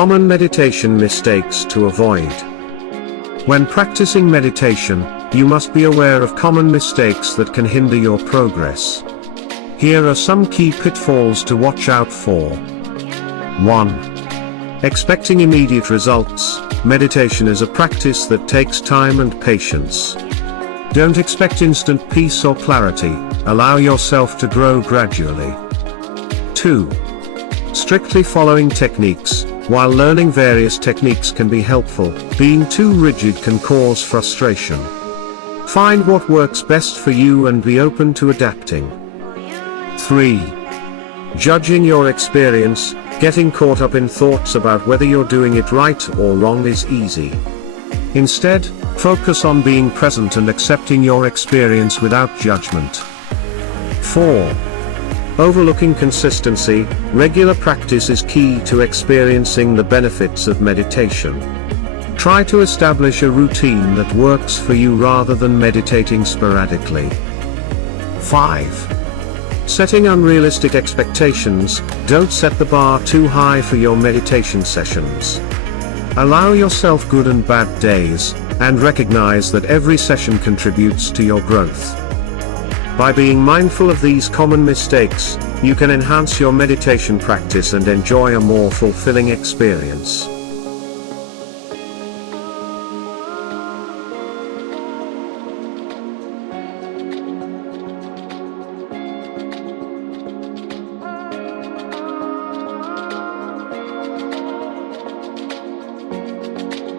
Common meditation mistakes to avoid. When practicing meditation, you must be aware of common mistakes that can hinder your progress. Here are some key pitfalls to watch out for. 1. Expecting immediate results. Meditation is a practice that takes time and patience. Don't expect instant peace or clarity, allow yourself to grow gradually. 2. Strictly following techniques. While learning various techniques can be helpful, being too rigid can cause frustration. Find what works best for you and be open to adapting. 3. Judging your experience. Getting caught up in thoughts about whether you're doing it right or wrong is easy. Instead, focus on being present and accepting your experience without judgment. 4. Overlooking consistency. Regular practice is key to experiencing the benefits of meditation. Try to establish a routine that works for you rather than meditating sporadically. 5. Setting unrealistic expectations. Don't set the bar too high for your meditation sessions. Allow yourself good and bad days, and recognize that every session contributes to your growth. By being mindful of these common mistakes, you can enhance your meditation practice and enjoy a more fulfilling experience.